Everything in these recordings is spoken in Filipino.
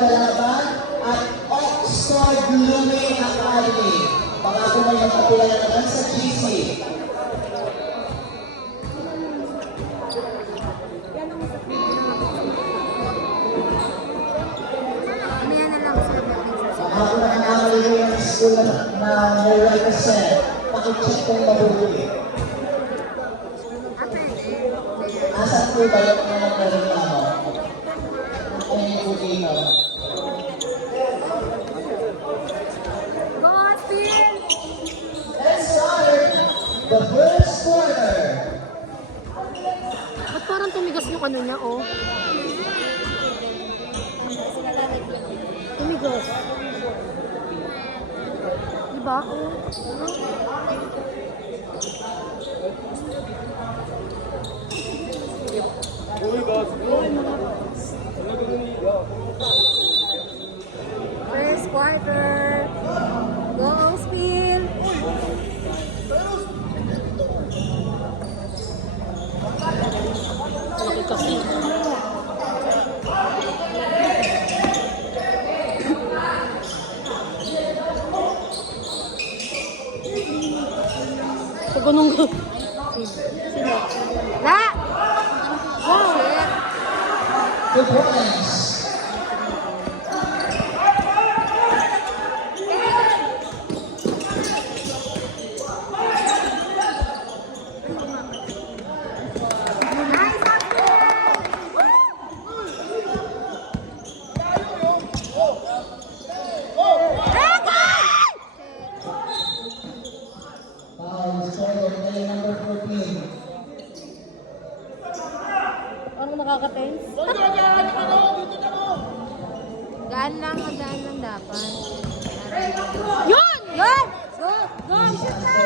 maglalaban at Oxford Lumen Academy. Baka kung may magpapila na naman sa GC. Baka kung nakakamali yung school na may percent, pakicheck kong mabuti. Asan po ba yung mga nagreklamo? Kung po dito. Let's start the first quarter. Ba't parang tumigas yung ano niya, oh? Tumigas. Diba? Oh. First quarter. Go, Spiel. Laki kasi. Pag ganun ko. Sino? La! Wow! Good points. Ano nakaka-tense? Gaan lang dapat. Yun! Yun! Go! Go! Shoot na!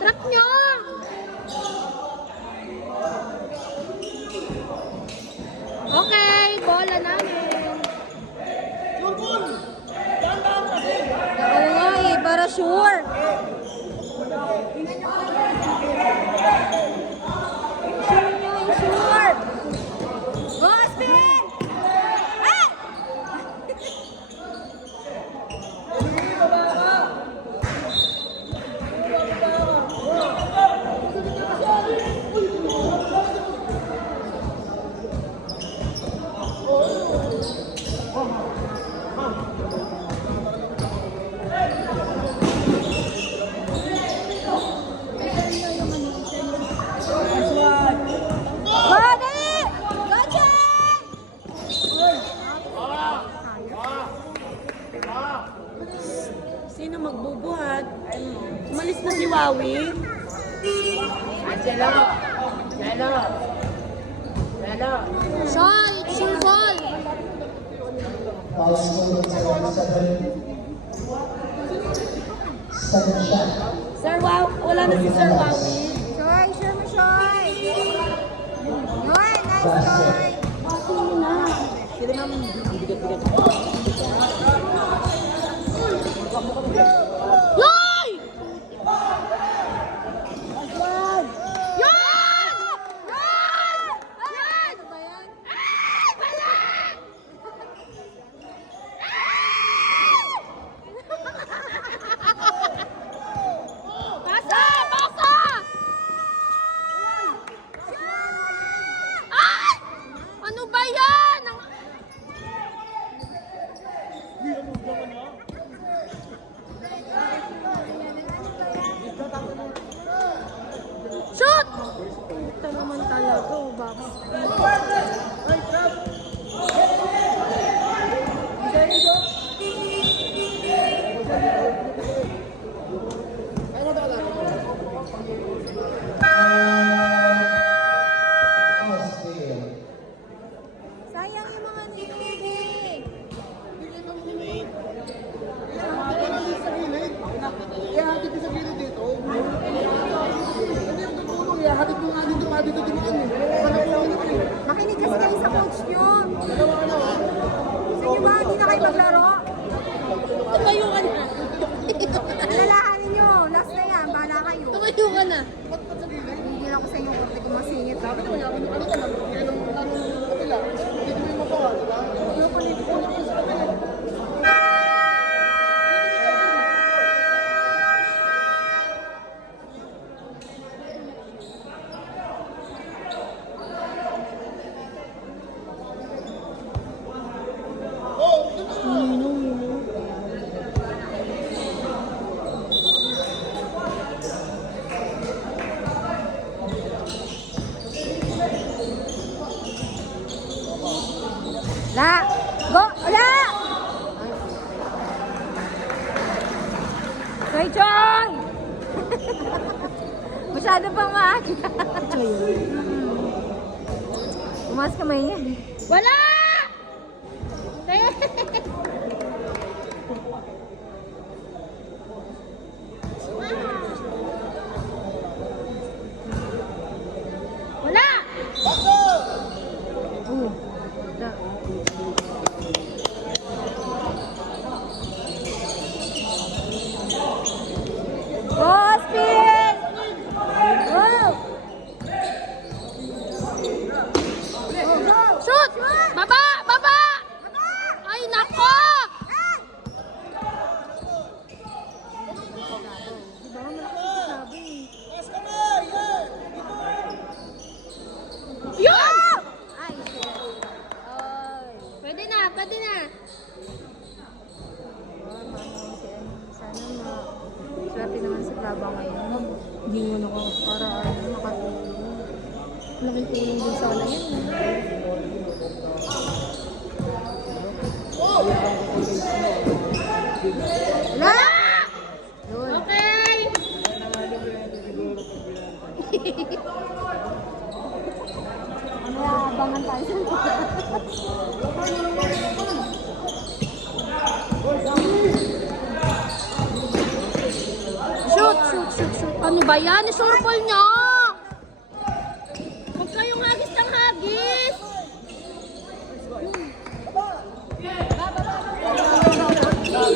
Track nyo! Okay, bola namin. Oo nga eh, para sure. Sure nyo, sure. Go, spin! Ah! Sino magbubuhat? Umalis na si Wawi. Angelo! Shot! It's your ball! Foul score sa 7 shot. Sir Wow, wala na si Sir Wawi. Shoy, sure mo, Shoy. Yun, nice, Shoy. Sino na? Sino na bigat-bigat? Yoy! Yan! Yan! Yan! Ano ba yan? Ay! Wala! Pasa! Pasa! Ay! Ano ba yan? Shoot! Ito naman talaga, Box. Sayang yung mga nilibig. Ihahatid ko sa gilid dito. Hindi yung tutulong, ihahatid ko nga dito, dito dumaan eh. Makinig Ano yan? Ano ka lang? Kaya nung kapila, hindi mo yung mabawa, diba? Yung palit ko lang sa kapila. La! Go! La! Choy, Choy! Masyado pang maaga. Umas kamay niya. Wala! Wala! Austin! Shoot! Baba! Baba! Ay, nako! Yun! Ay, shit. Ay. Pwede na, pwede na. Sana swerte naman sa Brava ngayon. Mag-gingon ako para makatulong. Laking tulong din sana yan. Wala! Yun. Okay! Ano, abangan tayo sa Shoot, shoot, shoot, shoot. Ano ba yan? Isurpol niya! Huwag kayong hagis ng hagis!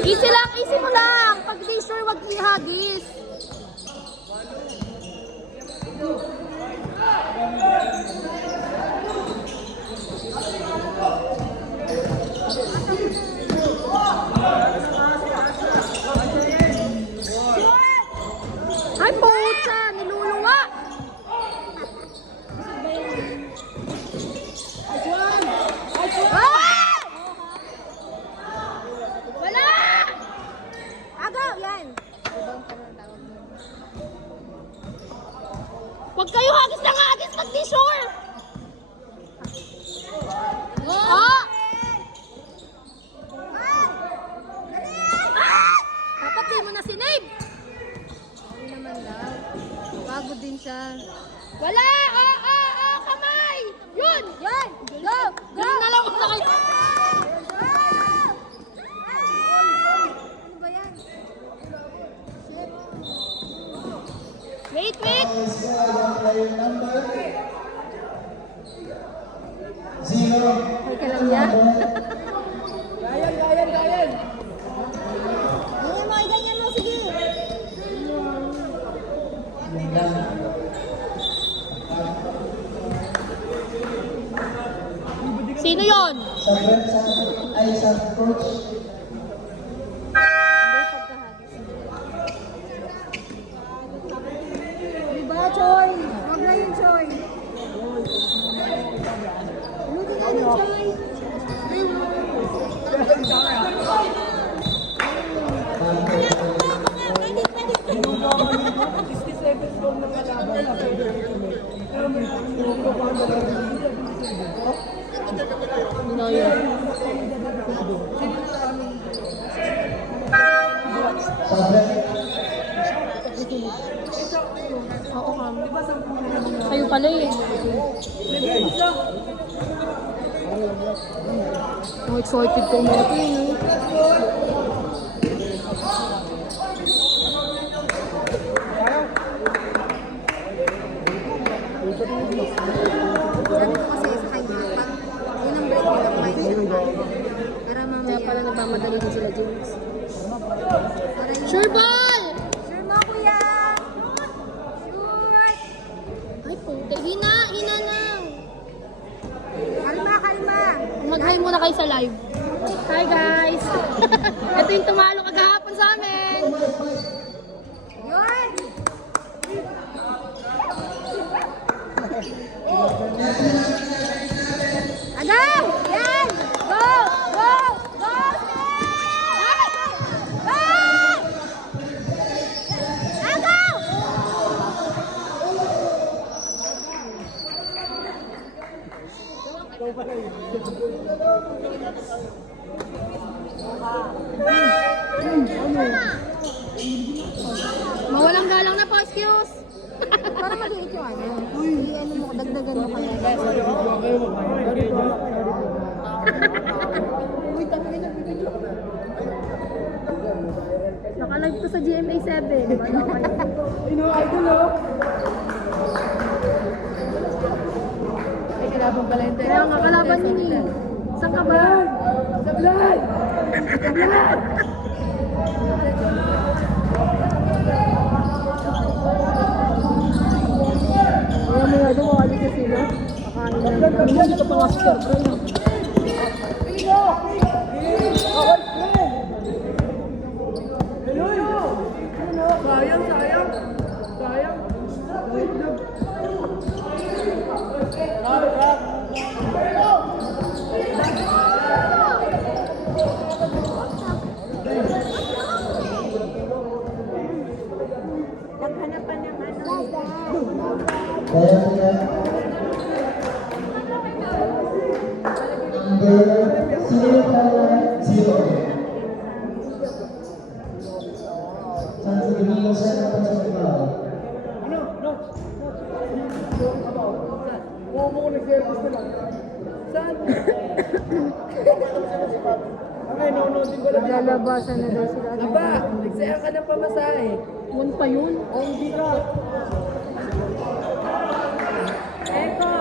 Easy lang, easy mo lang. Pag di sure, huwag ihagis. Ay, puta! Niluluwa! Ah! Wala! Agaw! Yan! Huwag kayo hagis ng hagis pag di sure! Oh! Ah! Dapat di mo na sinave! Hindi naman daw. Pagod din siya. Wala! Kamay! Yun! Yan! Go! Go! Yun na lang ako nakay... Ano ba yan? Wait, wait! Player number 0. Okay ka lang yan? Gayan, gayan, gayan! Ganyan mo, sige! Sino yon? Sa ay sa coach. Diba, Choy? Huwag na yun, Choy. Luti ka na, Choy. Oo, kami. Kayo pala eh. Ang excited ko mga ito eh. Sabi ko kasi sa kanya, pag yun ang break nila kumain siya. Para mamaya. Kaya pala nagmamadali din sila, James. Para yun. Sure ball! Sure mo, kuya! Sure! Ay, puti. Hina na. Yun! Agaw! Yan! Go! Go! Go! Go! Agaw! Mawalang galang na po, excuse. Para maliit yung ano. Ano mo, dagdagan mo kaya. Nakalive ko sa GMA 7. Ano kayo? Ay, kalaban pala yung Kaya nga, kalaban yun eh. Saan ka ba? Sablay! Kaya mo nga dumawali sa sila. Kakain lang. Hindi ka pa master. Sayang, sayang. Sayang. Naghanapan ng ano. Kaya kaya number 0 San Fernando sa Pagkakataon. Huwag mo ko nag-service na lang. Saan? Okay, no-noodin ko lang. Lalabasan na daw sila. Aba, nagsaya ka ng pamasahe. One pa yun. Oh, hindi ka. Eko!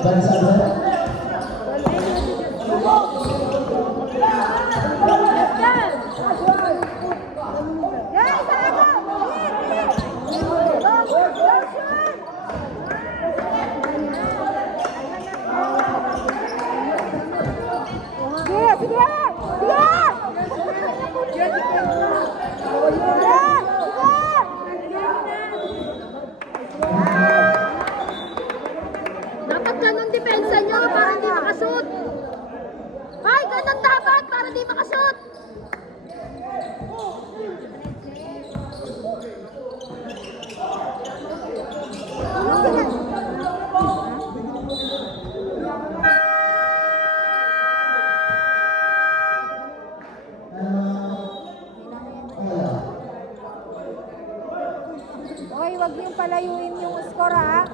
Bansa ba? Yan! Isa ako! Go! Go! Shoot! Sige! Sige! Dapat ganun depensa nyo para di makashoot. Ay, ganun dapat para di makashoot. Okay, wag niyong palayuin yung score, ha?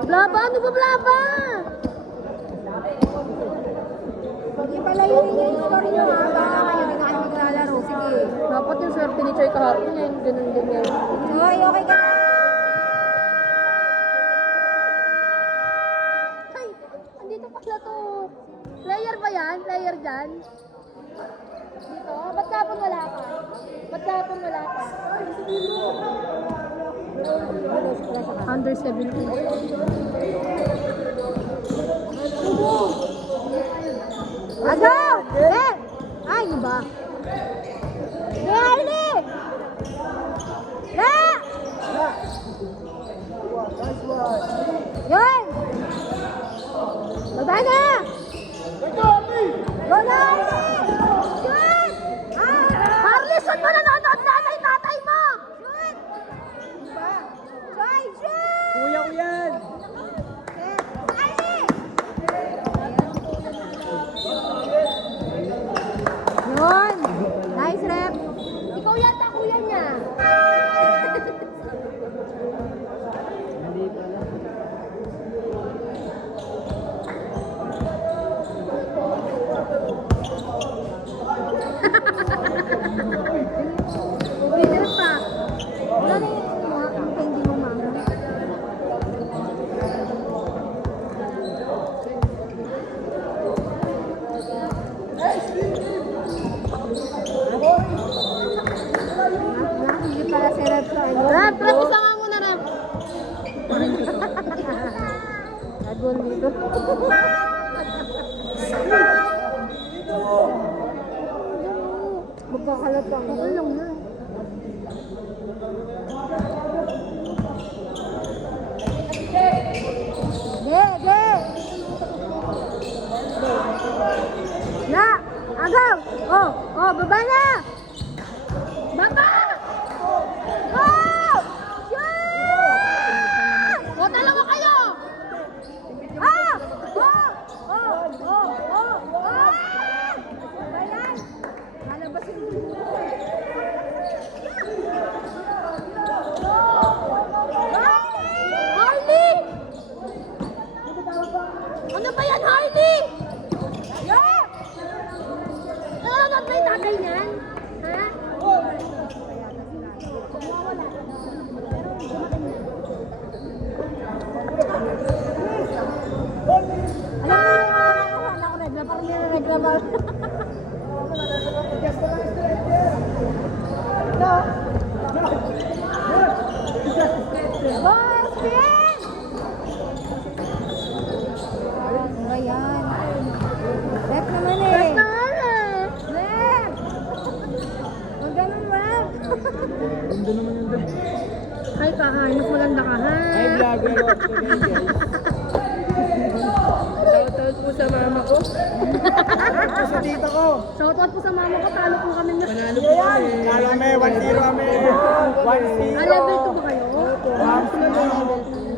Blaba, ano ba blaba? Wag niyong palayuin yung score niyo, ha? Baka kayo din kayo maglalaro. Sige. Dapat yung swerte ni Choy kahapon niya, yung ganun din yan. Okay, okay ka na. Ay, andito pala to. Player ba yan? Player dyan? Dito? Ba't kapon wala ka? Ba't kapon wala ka? Under 17. Agaw! Eh! Ay, ano ba? Charlie! La! Yun! Baba na! Go na, Arlie! Shoot! Harley, saan mo nanonood nanay-tatay mo? Shoot! Try, shoot! Kuya ko yan. Arlie! Kakalat lang. Okay lang yan. Ge! Na! Agaw! Oh! Baba na! Baba! Oh! Shoot! O, dalawa kayo! Ah! Ayan! Lalabas yung Harley! Ano ba yan, Harley? Yeah! Nanonood ba yung tatay niyan? Ha? Alam mo, regla, parang nire-regla ba? Boss, Pien! Ano ba yan? Left naman eh. Left naman eh. Left! Huwag ganun, left. Ganda naman yung dad. Ay, kahay. Mas maganda ka, ha? Ay, vlogger ako today, guys. Shoutout po sa mama ko. Shoutout po sa tita ko. Shoutout po sa mama ko. Talo po kami na. Panalo po kami. Kala kami, 1-0 kami. 1-0. Ah, level 2 ba kayo?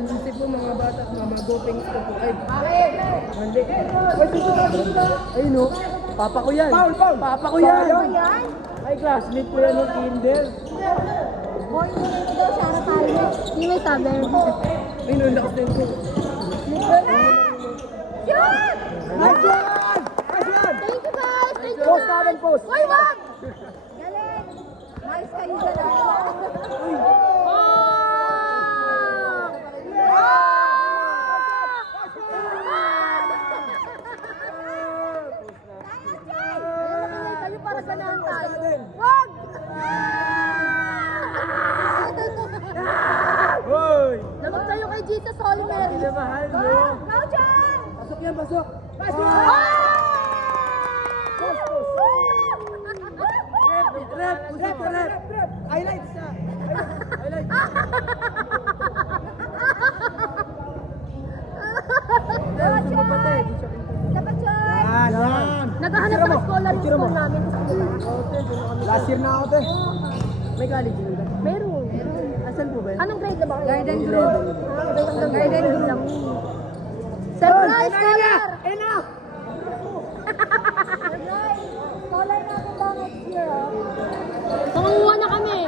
Kasi po mga bata, mga dopings ko po. Ay, mali. Ayun o. Papa ko yan. Papa ko yan. Ano yan? Ay, classmate ko yan ng kinder. Boy, hindi daw siya tayo. Hindi may sabi. Ay, nulakas din ko. Shoot! Nice one! Nice one! Thank you guys! Thank you Post guys! namin, post. Why, wag! Galing! Nice kayo dyan. Tayo para ganahan tayo. Wag! Hoy! Labag tayo kay Jesus Holy Mary. Mahal mo. Go, John! Pasok yan, pasok. Pasok! Rep! Pusip ko, rep! Highlights na! Highlights! Dapat, John! Yan! Naghahanap ng scholar yung school namin. Last year na ako, te. May college yun ba? Meron. Asan po ba yun? Anong grade na ba? Garden group. Garden group lang. Surprise, scholar! Enough! Scholar natin ba next year, oh? Pangunguha na kami.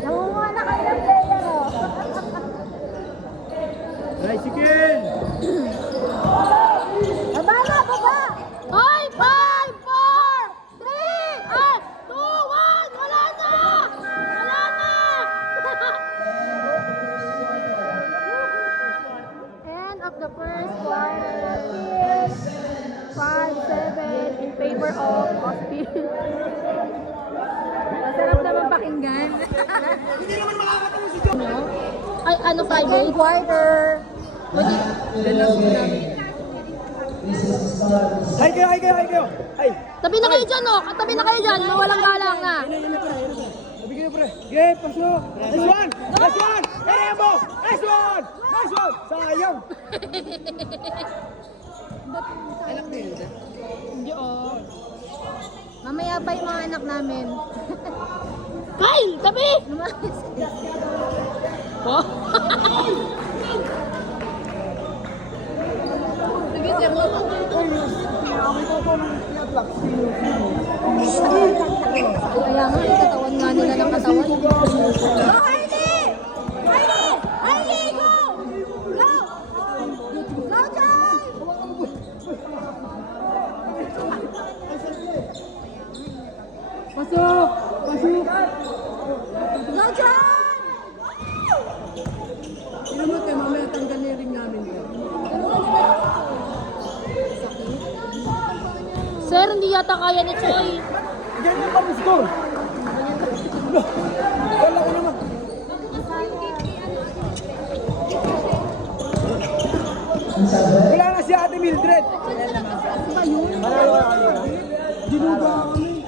Nangunguha na kayo ng player, oh. Bicycle! Baba na, baba! Hoy! 5, 4, 3, 2, 1! Wala na! Wala na! End of the first quarter. 5-7 in favor of Austin. Masarap naman pakinggan. Ay, ano, 5, Second quarter. Hay kayo, hay kayo, hay kayo! Hay! Tabi na kayo dyan, oh. Tabi na kayo dyan. Mawalang galang na. Bigyan pre! Okay, pasok! Nice one! Nice one! Kaya mo! Nice one! Nice one! Sayang! Anak din. Hindi, oh. Mamaya pa yung mga anak namin. Kyle! Tabi! Oh. Sige, sir. Kaya nga, katawan nga nila ng katawan. Go, Harley! Harley! Harley, go! Go! Go, John! Pasok! Pasok! Go, John! Sino mo tayo, mamaya tanggal na yung ring namin. Sir, hindi yata kaya ni Choy. Ganyan pa ang score! Wala ko naman! Wala na si Ate Mildred! Manalo ka kayo. Dinuga kami.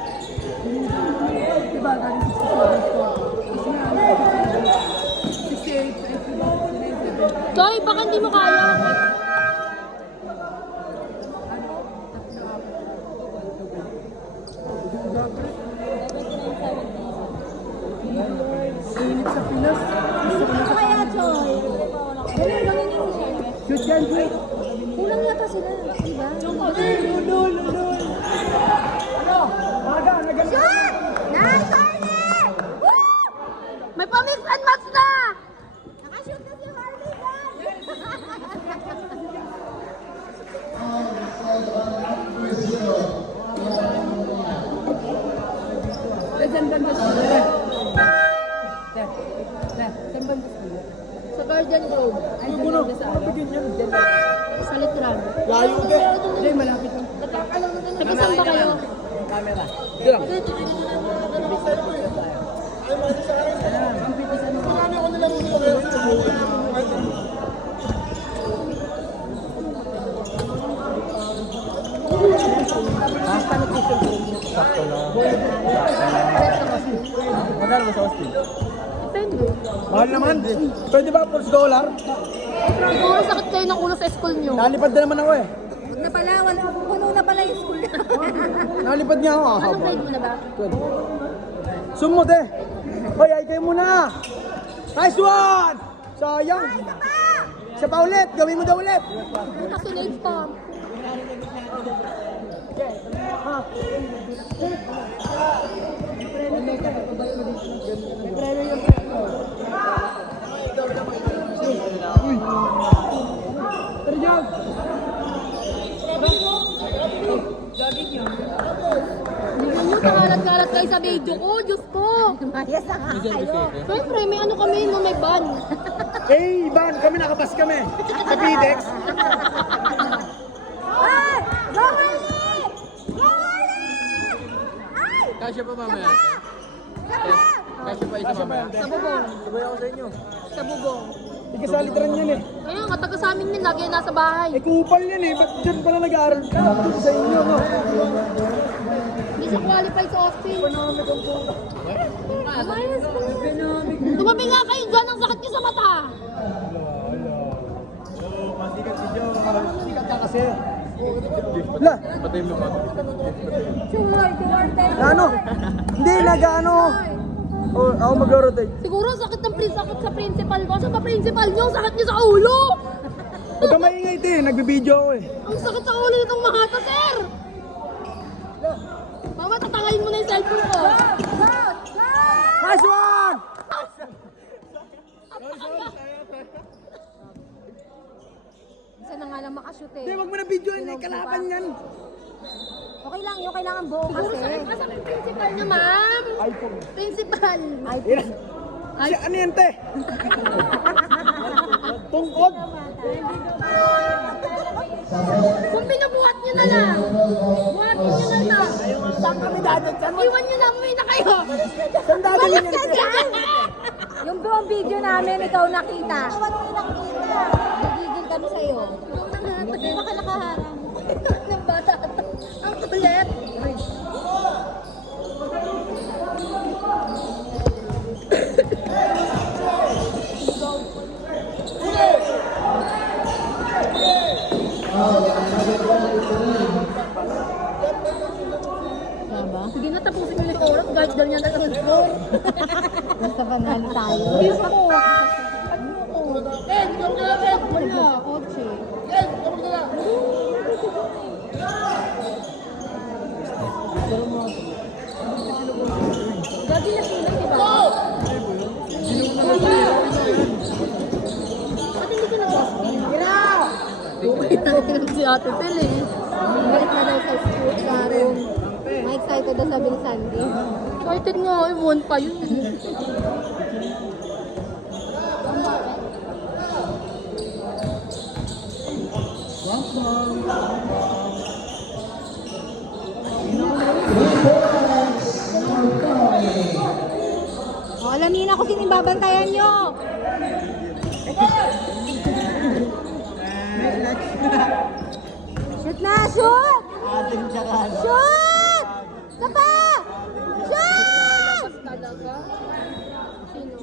Joy, baka hindi mo kaya. Init sa Pinas. Ano kaya, Choy? Shoot yan, shoot. Kulang yata sila, di ba? Lulul. Maga, naganda. Shot! Nice, Harley! Woo! May pa-mix and match na! Nakashoot na si Harley, guys! Saan banda sila? Saan banda sila? Sa Guardian Grove. Ay, puno. Pagin yan. Sa Litran. Layo din. Hindi, malapit lang. Nag-isang ba kayo? Camera. Ito lang. Sakto lang. Magkano ba sa Austin? Depende. Mahal naman. Pwede ba $4? Siguro sakit kayo ng ulo sa school nyo. Nalipad na naman ako eh. Huwag na pala, puno na pala yung school. Nalipad niya ako. Anong grade mo na ba? Sumot eh. Hoy, ay kayo muna. Nice one! Sayang. Isa pa ulit. Gawin mo daw ulit. Kasi late pa. Tara dyan. Hindi nyo kakalat-kalat kayo sa video ko. Diyos ko. Mayas na nga kayo. Siyempre, may ano kami, no, may ban. Hey, Ivan, kami nakabas kami. Sa PDEX. Ay! Go, Harley! Go, Harley! Ay! Kasya pa mamaya. Saba! Kasya pa isa mamaya. Sa bubong. Sabay ako sa inyo. Sa bubong. Hindi ka sa literan yan eh. Kaya nga, taga sa amin yun, lagi yan nasa bahay. Eh, kupal yan eh. Ba't dyan pala nag-aaral ka? Dito sa inyo, no? Hindi siya qualified sa Austin. Tumabi nga kayo dyan, ang sakit niyo sa mata. Masikat si Joe. Sikat ka kasi. La, Patay mo mga. Chuloy, kumorte. ano? Hindi, nag-ano. Oh, ako mag-rotate. Siguro sakit ng sakit sa principal ko. Saan ba principal niyo? Sakit niyo sa ulo. Huwag ka maingay, te. Nagbibideo ako eh. Ang sakit sa ulo nitong mga to, sir. Mama, tatangayin mo na yung cellphone ko. Nice one! Isa na nga lang makashoot Hindi, eh. wag mo na videoin eh. Kalaban yan. Okay lang, yung kailangan buo Siguro kasi. sakit pa sa principal niyo, ma'am. iPhone. Principal. Yan. Si, ano yan, te? Tungkod? Kung binubuhat niyo na lang. Buhatin niyo na lang. Saan kami dadad? Saan mo? Iwan niyo na, umuwi na kayo. Saan dadad yan, Balik ka te? dyan! Yung buong video namin, ikaw nakita. Ikaw nakita. Nagigil kami sa'yo. Hindi ba ka nakaharang? Ng bata. Ang kulit. Sige na, tapusin nyo yung oras. Guys, dahil niya na lang ang score. Basta panali tayo. Please ako. Ed, ikaw na, Ed. Wala. Kotse. Ed, kapag na. Gagi na sila, di ba? Ba't hindi ka nag-posting? Si Ate Phil eh. Balik na daw sa school, sa room. Ma-excited daw sabi ni Sandy. Excited nga, eh. Won pa yun. O, alam niyo na kung sino yung babantayan nyo. Shoot na! Shoot! Shoot! Sapa! Shoot! Talaga? Sino?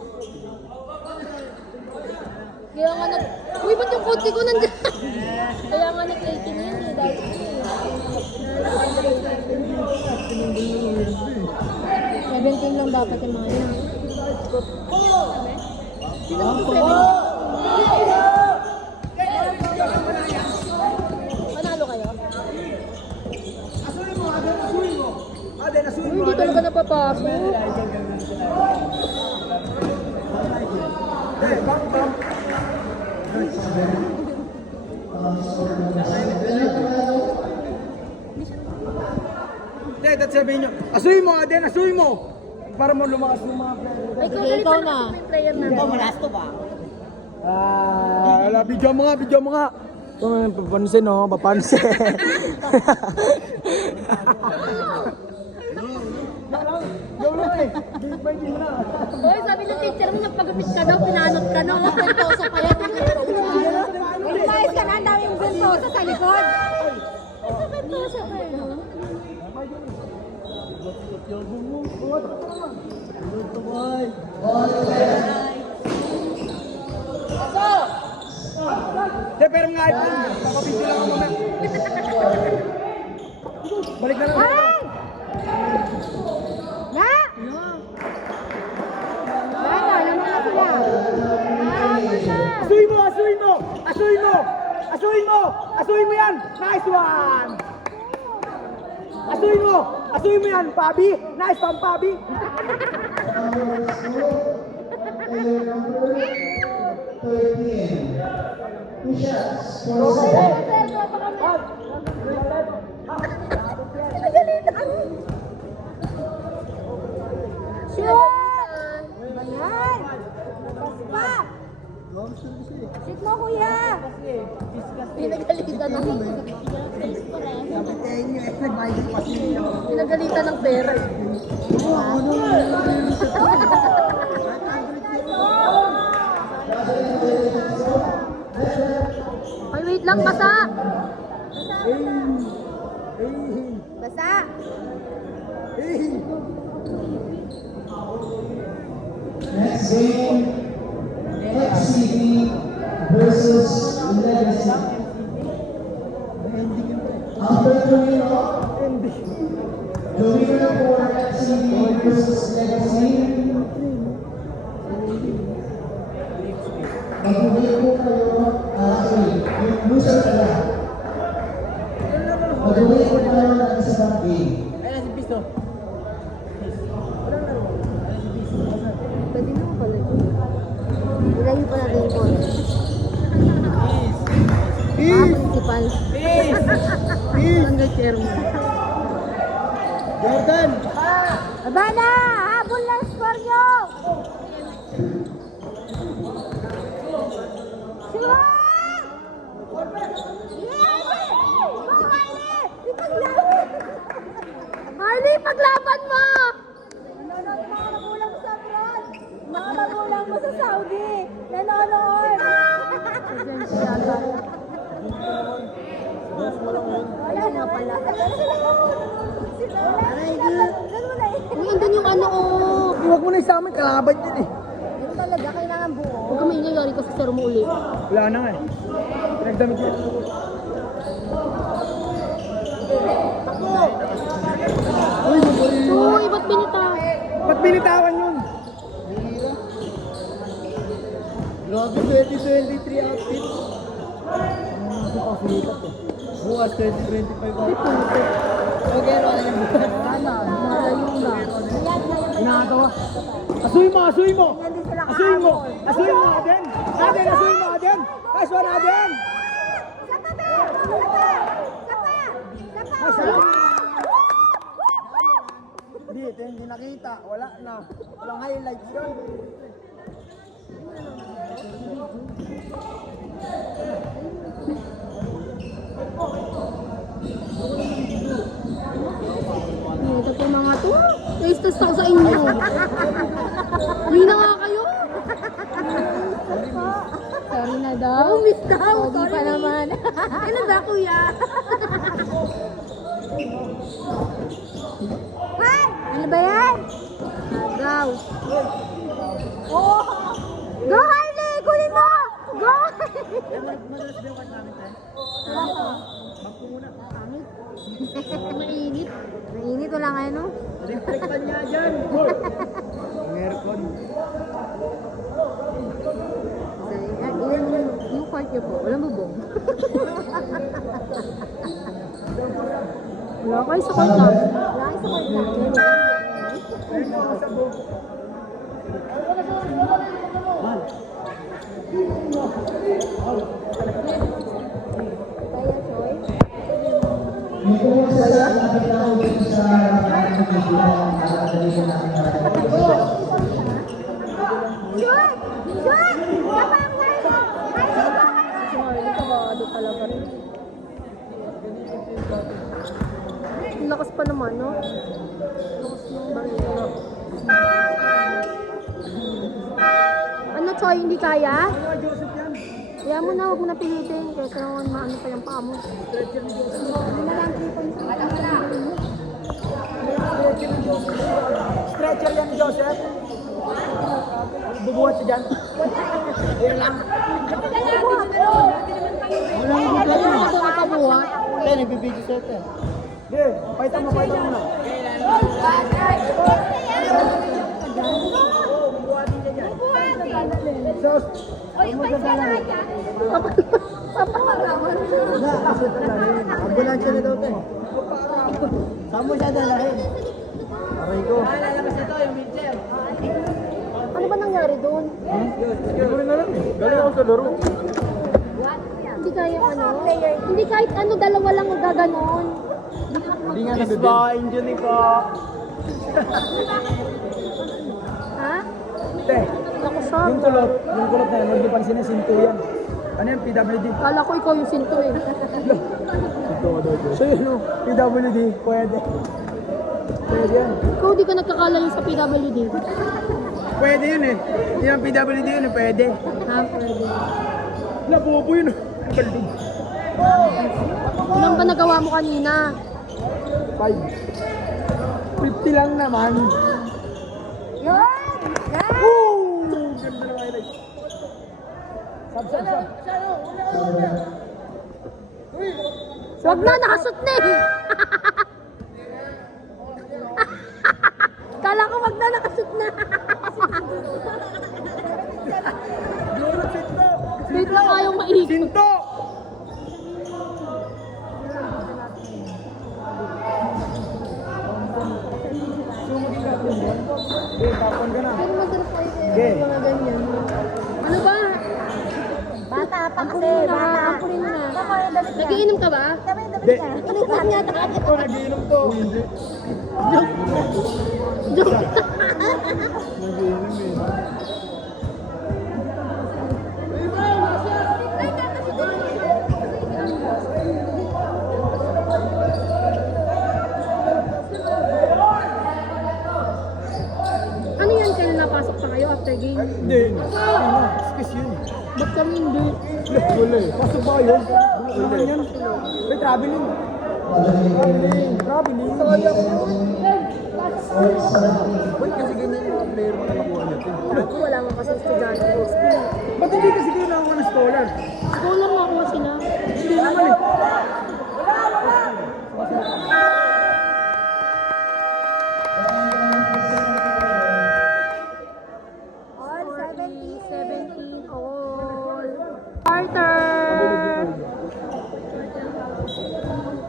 Kaya nga uy, ba't yung kotse ko nandiyan? Kaya nga nag-18 yun eh, dahil 17 lang dapat yung mga yan. Sino mo 17? Panalo kayo? Asuhin mo, Aden, asuhin mo. Aden, asuhin mo. Hindi talaga napapasok. Hindi, that's sabihin nyo. Asuhin mo, Aden, asuhin mo. Para mo lumakas yung mga player. Ay, Sige, ikaw na. yung player na. Wala, video mo nga. Papansin, no? Papansin. Yung lang eh. Hindi mo na. Hoy, sabi ng teacher mo, nagpagupit ka daw, pinanot ka, no? Nagpentosa pa yan. Umayos ka na, ang daming buntosa sa likod. Nagpentosa pa yan, no? Hindi, pero nga ito. Papapito lang ako mamaya. Balik na lang. Ay! Na! Ano, naman na sila. Asuhin mo, asuhin mo! Asuhin mo! Asuhin mo! Asuhin mo yan! Nice one! Asuhin mo! Asuhin mo yan, Pabi! Nice one, Pabi! Shoot! Ayan! Paspa! Shoot mo, kuya! Pinagalitan ng pinagalitan ng pera. Ay, wait lang, basa! Basta! Next game, XCB versus Legacy. After the winner for XCB versus Legacy, mag-uwi po kayo, yung loser pala. Mag-uwi po kayo ng isang game. Pwede na pala yun. Ilayin pa natin yung call. Principal. Hanggang chairman. Jordan! Aba na! Habol na ang score nyo! Shoot! Harley, paglaban mo! Nanonood mga magulang mo sa abroad! Mga magulang mo sa Saudi! Nanonood! Wala na pala. Uy, andun yung ano, oh. Huwag mo na sa amin, kalaban yun eh. Ito talaga, kailangan buo. Huwag ka maingay, yari ka sa sir mo uli. Wala na nga eh. Pinagdamit yun. Uy, ba't binita? Ba't binitawan yun? Grabe, 2023 outfit. Bukas 2025 outfit. Okay, wala yung bukas. Ginagawa. Asuhin mo, asuhin mo! Hindi sila Asuhin mo! kahabol. Asuhin mo, Aden! Aden, asuhin mo, Aden! Nice one, Aden! Sapa ba? Sapa! Sapa! Sapa! Hindi, ito yung hindi nakita. Wala na. Walang highlights yun. Ito po mga to. Taste-test ako sa inyo. Uy na nga kayo. Sorry na daw. Oh, miss daw. Sorry pa naman. Ano ba, kuya? Hi! Ano ba yan? Daw. Oh! Go, Harley! Kunin mo! Go! Mainit. Mainit, wala nga no? Reflectan niya dyan. Boy. Ang aircon. Yung part niyo po, walang bubong. Wala kayo sa court lang. Wala kayo sa court lang. Kaya, Choy? Dito sa lapit na ako dito sa ating kaibigan ng nakakalimutan natin Choy! Choy! Kapag Marley, kabado talaga rin. Ang lakas pa naman, no? Lakas ng baril. Ano, Choy, hindi kaya? Mga Joseph yan. Kaya mo na, huwag mo na pilitin. Kaysa naman maano pa yung paa mo. Stretcher yan, Joseph. Bubuhat siya dyan. Ayun lang. Ano ka ito nakabuhat? Kaya nagbibidyo sa ito. Hindi, paita mo na. Sos, Papakalaman. ambulansya na daw ito. Saan mo siya dalahin? Aray ko. Ano ba nangyari doon? Hindi ko rin alam eh. Galing ako sa laro. Hindi kaya ano? Hindi kahit ano, dalawa lang ang gaganon. Hindi nga Yes nabibig. po, injury po. Ha? Te, Ako siya. yung kulot na yan, huwag niyo pansin na sinto yan. Ano yan, PWD? Kala ko ikaw yung sinto eh. So yun, no, PWD, pwede. Pwede yan. Ikaw di ka nagkakala yung sa PWD. Pwede yun eh. Yun ang PWD yun eh, pwede. Ha? Pwede. Nabubo yun. Baldog. Ilan ba nagawa mo kanina? 5. 50 lang naman. Yun! Yan! Woo! Ganda ng highlight. Sab. Wag na, nakasot na eh. Kala ko wag na, nakasot na. Sinto! Wait lang, ayaw maikot. Sinto! Sumagin ka ito yan. Okay, tapon ka na. Pero masarap kayo Okay. mga ganyan. Ano ba? Bata pa kasi, Ampunin na, bata. ampunin na. Tama yung damit niya. Nagiinom ka ba? Tama yung damit Hindi. niya. Inuman nga tayo. Ito, nagiinom to. Hindi. Joke. Nagiinom eh. Ano yan, kailan napasok pa kayo after game? Hindi. Ano? Excuse yun. Ba't kami hindi? Wala eh. Pasok ba yun? Wala yan. May traveling. Traveling. Ba't kasi ganyan yung player mo na nakuha natin? Ako wala nga kasi estudyante. Ba't hindi kasi kayo nakuha ng scholar? Scholar nga ako sila. Hindi naman eh. All 17. 17 all. Carter!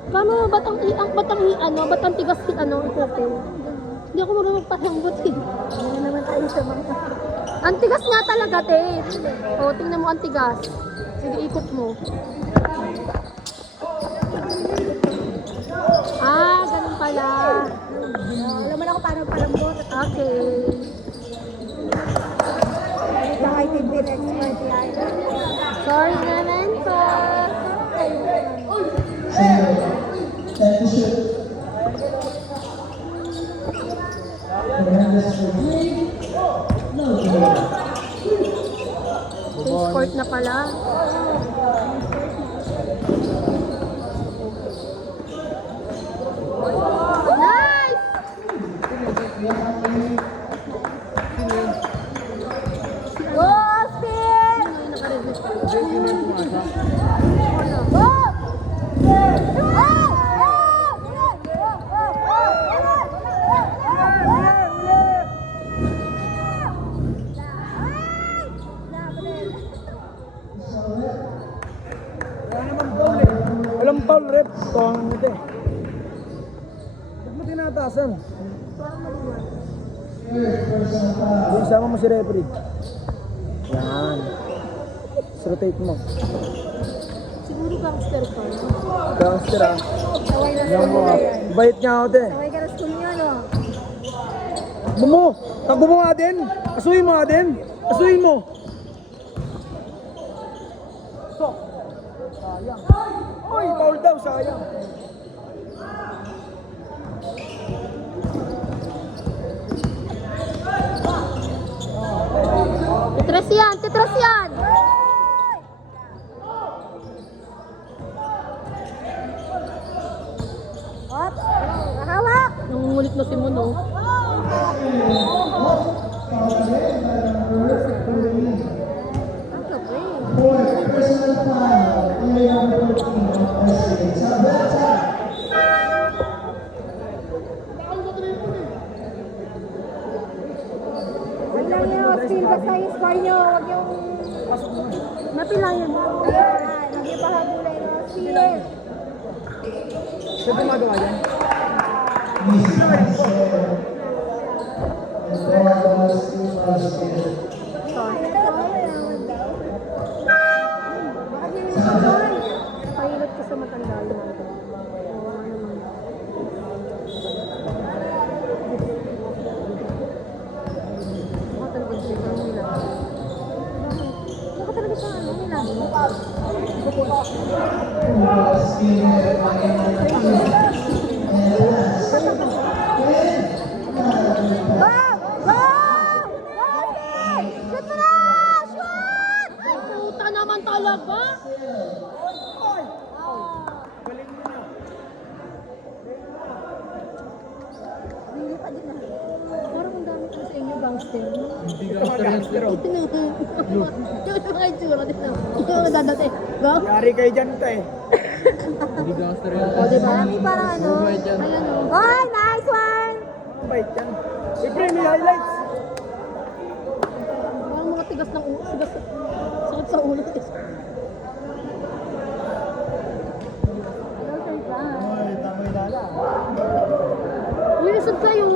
Paano ba't ang tigas ano, ikoko? Hindi ako marunong magpalambot eh. Hindi naman tayo sa mga. Ang tigas nga talaga, te. O, tingnan mo ang tigas. Sige, ikot mo. Ah, ganun pala. Alam mo na ako paano palambot. Okay. Baka itindi next month yan. Sorry naman po. Change court na pala. Nice! Go, Austin! Naka-register. Go! Go! Go! Asan? Yung isama mo si referee. Yan. Rotate mo. Siguro gangster ka. Gangster ah. Saway na Yan school mo. na yan. Bait niya ako te. Saway ka na school niya, no? Bumo! Takbo mo nga din! Asuhin mo nga din! Asuhin mo! So! Sayang. Uy! Foul daw! Sayang. Titras yan! Titras yan! Ops! Hawak! Nangungulit na si Mono. Wag lang yung still basta yung score nyo. Huwag yung... Napilayan mo. Ayan, huwag yung pahabulay yung still. Siya gumagawa yan? Pilot ko sa matanda yun. Oo naman. Baka talaga siya sa nila. Baka talaga siya nila. Go! Go! Go, still! Shoot mo na! Shoot! Puta naman talaga! Parang ang dami ko sa inyo gangster. Hindi gangster oh. Ito yung mga itsura dito. Ito yung dadate. Go! Yari kayo dyan te. Hindi gangster yan. O, diba? Hindi parang ano. Mabait yan. Ayan o. Goal! Nice one! Ang bait yan. Siyempre may highlights. Parang mga tigas ng ulo. Tigas. Sakit sa ulo. Tigas. Ay, tama yung lala. Uy, lisod kayo.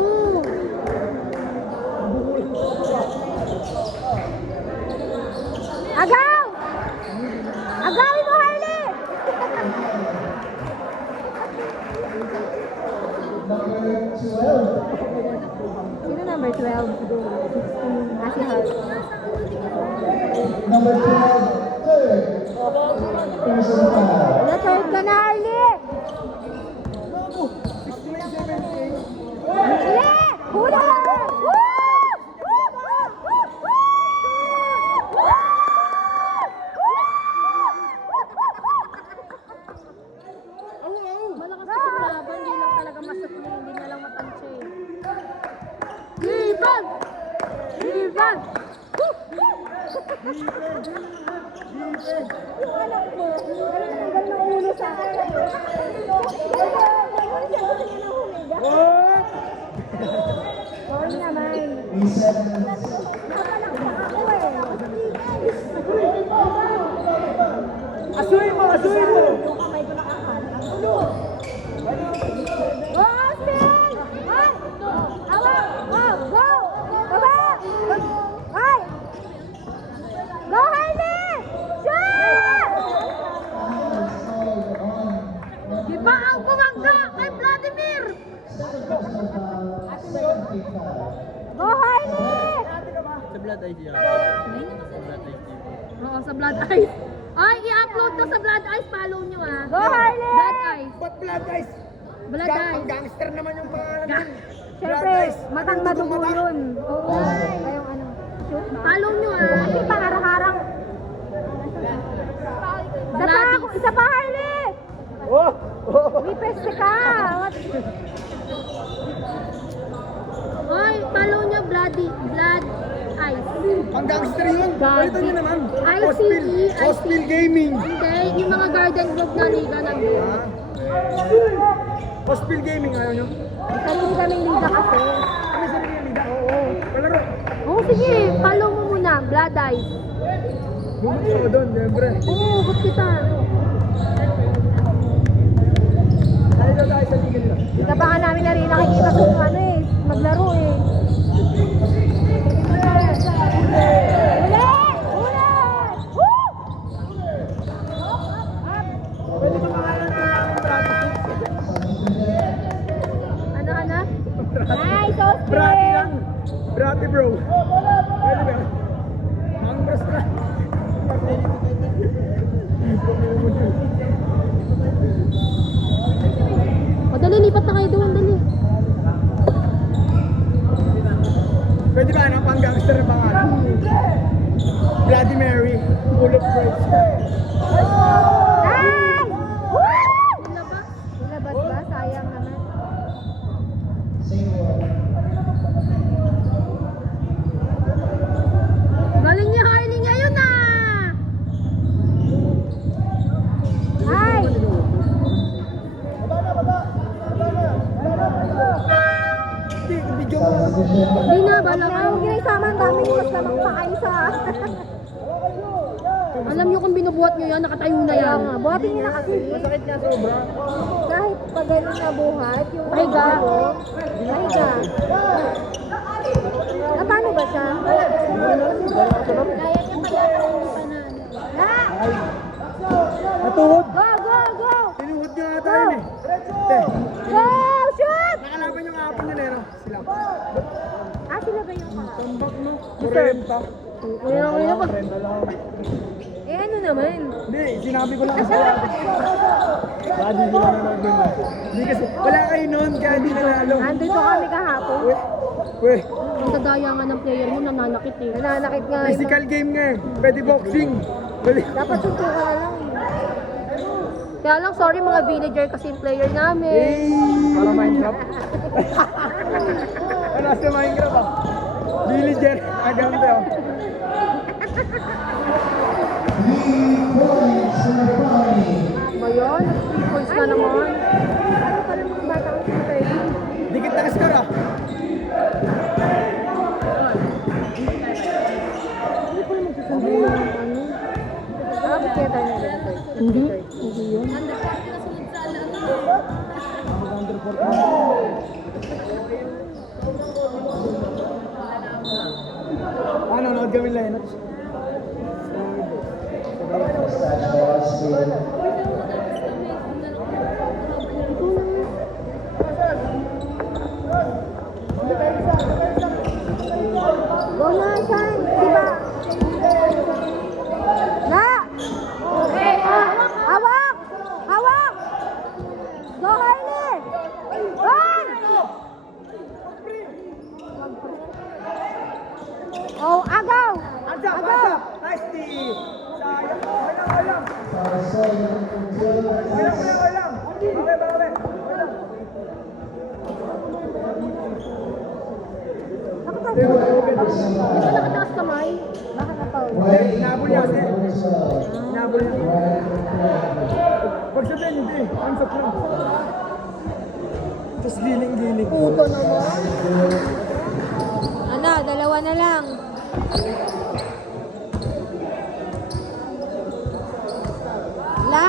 Agaw! Agawin mo, Harley! Sino number 12? Si Harley. Wala, third ka na, Harley! Harley! Hula! Woo! Woo! Woo! Woo! Malakas kasi laban. Hindi lang talaga masakli. Hindi na lang matansya eh. Liban! Liban! Yung anak mo, ganun ang ulo sa akin. Sorry naman. Napalakpak ako eh. Asuhin mo! Asuhin mo! Yung kamay ko nakakalak. Go, Austin! Ay! Awak! Wow! Go! Baba! Ay! Go, Harley! Shoot! Diba ang bumangga kay Vladimir? Go, Harley! Sa blood ID yan. Oo, sa Blood Eyes. Ay, i-upload to sa Blood Eyes. Follow nyo ah. Go, Harley! Blood Eyes. Ba't blood guys? Blood Eyes. Ang gangster naman yung pangalan nun. Siyempre, matang madugo yun. Oo. Kayong ano, shoot ba? Follow nyo ah. Kasi pangarang-harang. Isa pa, Harley! Oh! Oh! May peste ka! Ay, follow nyo Blood Eyes. Ang gangster yun! Palitan nyo naman! ICE, Hospital Gaming! Hindi, yung mga garden group na liga ng Hospital Gaming, ayaw nyo? Sarili kaming liga kasi. Ano sa rin yung liga? Oo. Palaro! Oo, sige. Follow mo muna. Blood Eyes. Bumalik ako doon, siyempre. Oo, ba't kita? Dahil daw tayo sa liga nila. Hindi ka pa nga namin nakikita sa Brati lang. Brati bro. Pwede ba? Mangros na. O, dali, lipat na kayo doon, dali. Pwede ba pang gangster na pangalan? Bloody Mary. Full of praise. Ilabas ba? Sayang naman. Galing niya, Harley ngayon na! Ay! Video mo. Hindi na, bala Wala ka. huwag nyo isama. Ang dami nyo mas naman pa kayo sa... Alam niyo kung binubuhat niyo yan, nakatayo na Kaya yan. nga, buhatin nyo na kasi. Masakit nga sobra. Kahit pag gano'n na buhat, yung... Pahiga. Pahiga. Ah, paano ba siya? Ah! Natuhod. Go, go, go! Tinuhod nyo ata yun eh. Te, Go! Shoot! nakalaban yung kapon yun eh, no? Sila. Ah, sila ba yung mga? Tambak, no? 40. Kaya kaya pag... Eh, ano naman? Hindi, sinabi ko lang sa Badi ko lang nanonood nun. Hindi kasi, wala kayo nun, kaya hindi nanalo. Andito kami kahapon. Weh, Ang dadaya nga ng player mo, nananakit eh. Nananakit nga yung physical game nga eh. Pwede boxing. Pwede. Dapat suntukan na lang. Kaya lang, sorry mga villager kasi yung player namin. Para Minecraft. Ano sa Minecraft ah? Villager. Agam tayo. Ba yun? 3 points na naman. Ano pala mga bata ang super? Dikit na score ah. Ah, ba't kaya tayo nag-record? Hindi. Hindi yun. Ano, nanood kami Lennox. Go na, Shan! Diba? Na! Hawak! Hawak! Go, Harley! Run! Oh, agaw! Ansa, Agaw! ansa. Nice D. Sayang. Walang. Walang. Bawi. Nakataas ka ba? Di ba nakataas kamay? Baka na-foul. Hindi, hinabol niya kasi. Hinabol niya. Pag sabihin, hindi. Hands up lang. Tapos giling-giling. Puto naman. Ano, dalawa na lang. La!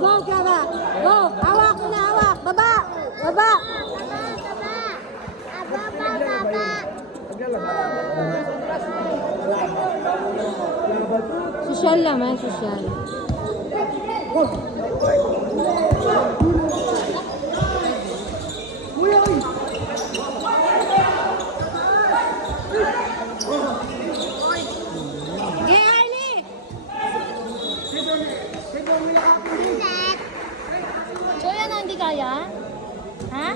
Go, Clara! Go! Hawak mo na, hawak! Baba! Baba! Sosyal naman, sosyal. Eh, Arlie! So yan ang hindi kaya? Ha?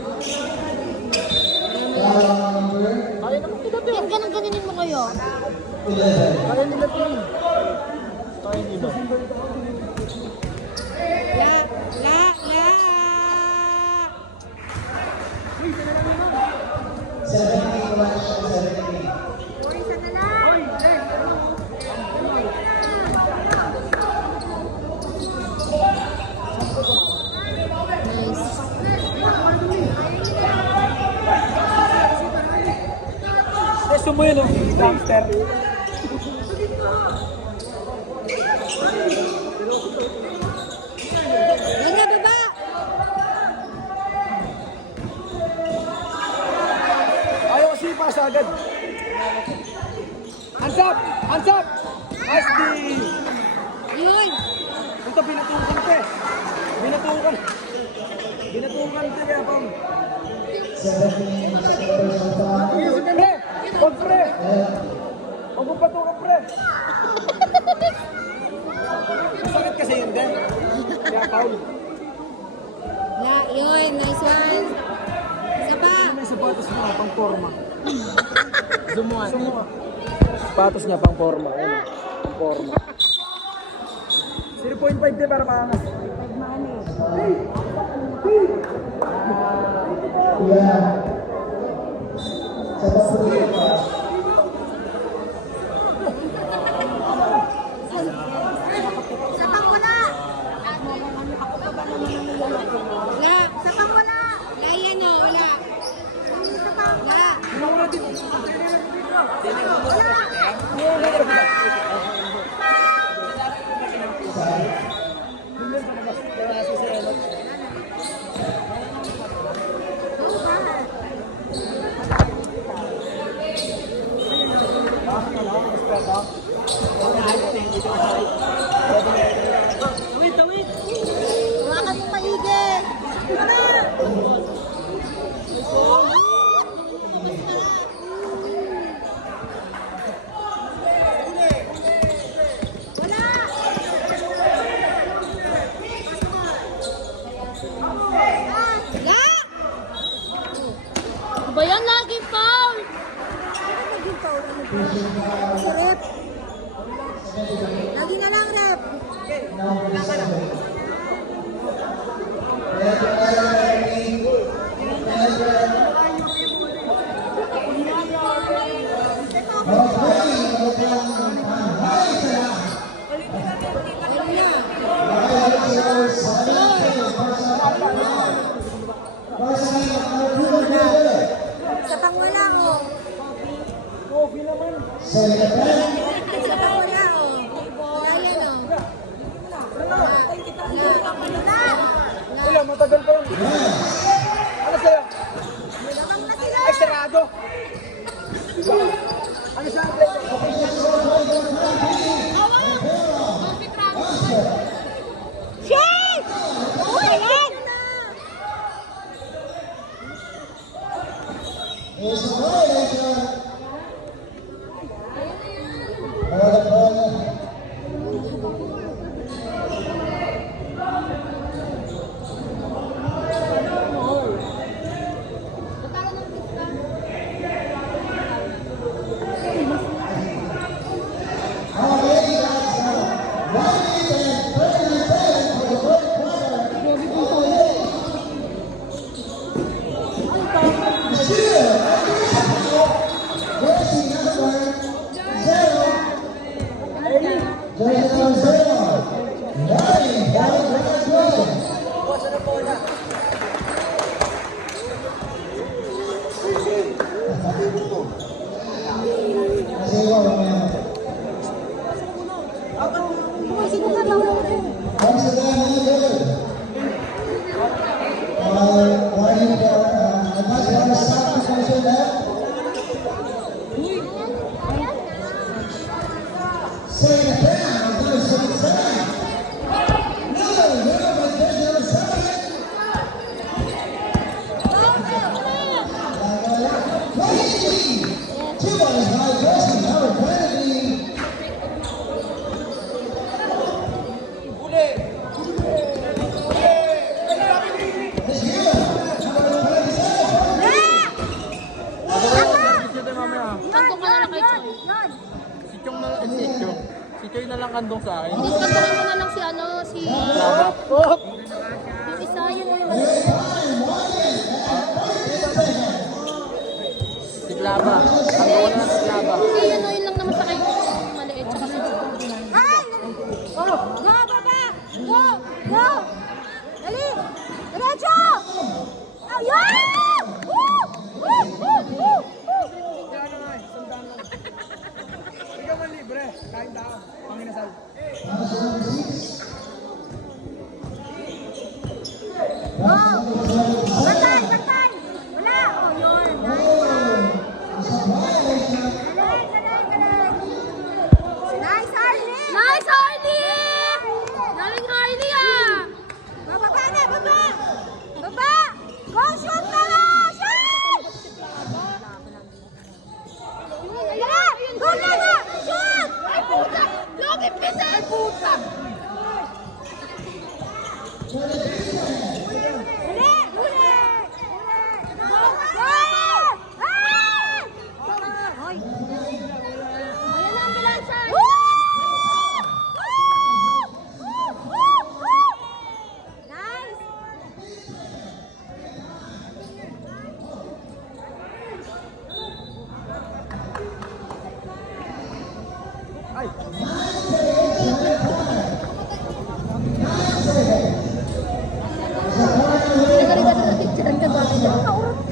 Yan, ganun-ganunin mo kayo. Kaya nila ito. Kaya nila. La! Gusto mo yun, no? Gangster. Yan na, baba! Ayaw kasi pasa agad. Hands up! Hands up! Nice D! Yun! Ito, pinutukan ko eh. Binatukan. Binatukan siya kaya pang. 17 seconds on clock. Sige, sige, pre. Huwag, pre. Huwag mo patukan, pre. Masakit kasi yun, din. Kaya foul. La, yun. Nice one. Isa pa. May sapatos mo, pang forma. Sumuha. Sapatos niya, pang forma. Ayun, pang forma. 0.5 din para maangas. Yeah. Sa pagpapalito pa. Sapang wala. La, sapang wala. La, yan o, wala. Sapang wala. Wala ka mong maigi. La! Ba yan lagi foul? Lagi foul. Si Rep. Lagi na lang, Rep. Sa pangwala, oh. Sa pangwala, oh. Ayan, oh. Wala, matagal pa lang. Ano sa'yo? Lamang na sila. Ay, sarado. Ano sa atin? Shit! Ayan! There's a violation. Once again, no good. Warning for advance for the stop position there. Second down, number 77. No, no, but there's number 7. Two balls by Jesse, number 20. Kantong ka na lang kay Chong. Si Chong na lang, si Chong. Si Choy na lang kandong sa akin. Hindi, kantongan mo na lang si ano, si... Yung isa, yun mo yung... Si Glaba. Kandong ko na lang si Glaba. Hindi, yun lang naman sa kayo. Maliit, tsaka si Chong. Ay! Go, baba! Go! Go! Dali! Diretso! Ayan! Woo! Woo! Woo! Woo! Ikaw man libre. Kain tao. Panginasal. Go! Batay! Batay! Wala! Oh, yun. Galing! Galing! Galing! Nice, Harley! Nice, Harley! Galing Harley ah! Bababa puta! Huli! Huli! Go! Go! Hoy! Wala na ang bilansan! Nice!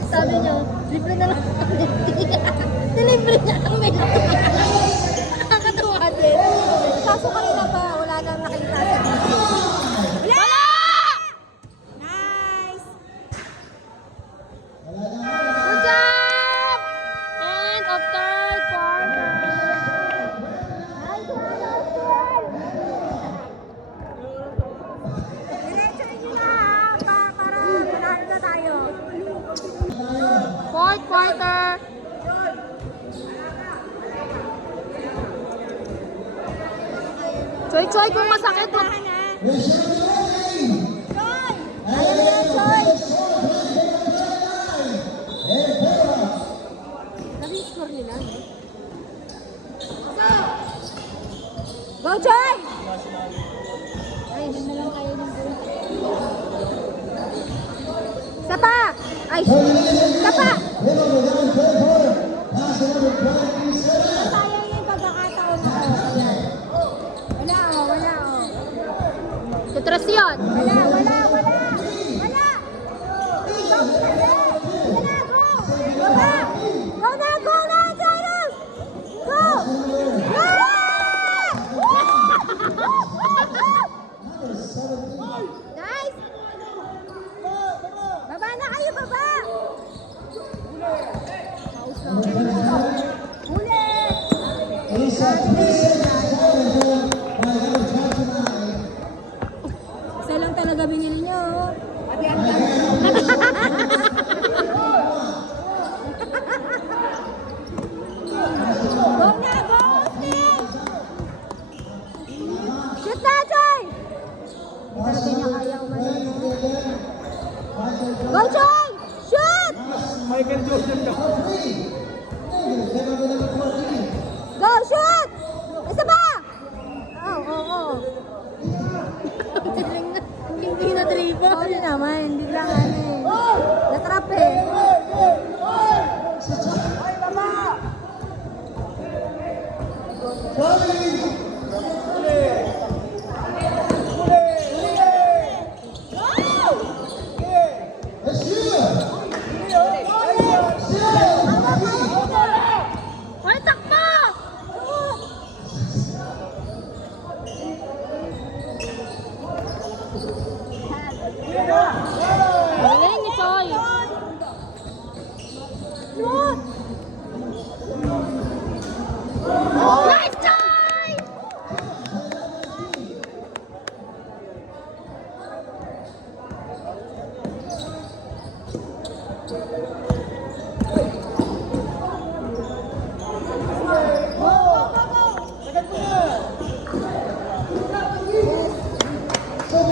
Sabi niya, libre na lang kami. Delibre niya kami. Nakakatawa din. Kaso kanina pa, wala nang nakita sa video. Wala! Nice! Good job! End of third quarter. Nice one, last one. Diretso nyo na ha, para manahan na tayo. Fourth quarter. Choy, kung masakit mo. Choy! Ayan na, Choy! Naging score nila, no? Go, Choy! Ay, hindi na lang kayo ng goal. Isa pa! Ay, isa pa! Sayang yung pagkakataon ako. Ayan. Wala. Tutras yun. Wala. Go! Go na, Cyrus! Go! Nice! Baba na kayo, baba! Huli! Isa lang talaga binili niyo. Go na, go! Austin! Shoot na, Choy! Hindi talaga niya kaya umano. Go, Choy! Shoot! Michael Jordan ka. Go, shoot! Isa ba? Oo. Hindi na dribble. Oo naman, hindi lang ano eh. Natrap eh. Hoy, takbo! Galing ni Choy. Shoot! Nice, Choy!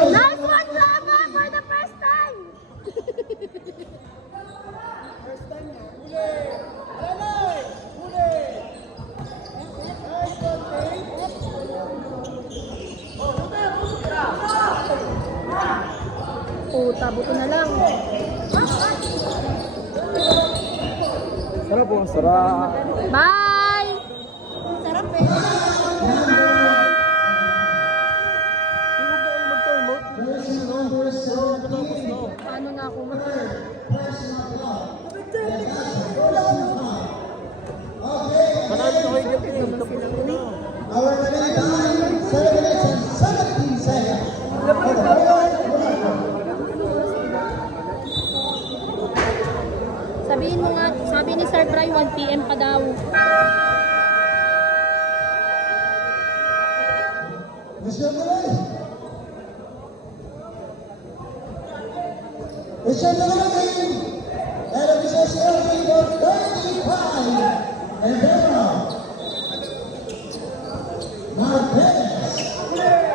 Nice one, Bravo, for the first time! Puta, buto na lang. Sarap po, sarap. Bye! Sarap eh. Paano na ako Manalo na kayo game. Tapos na. Our remaining time, 7 minutes and 17 seconds. Sabihin mo nga, sabi ni Sir Bry, 1 PM pa daw. Mr. Malay. Mr. Malay. And it is only for 35. And then Marquez.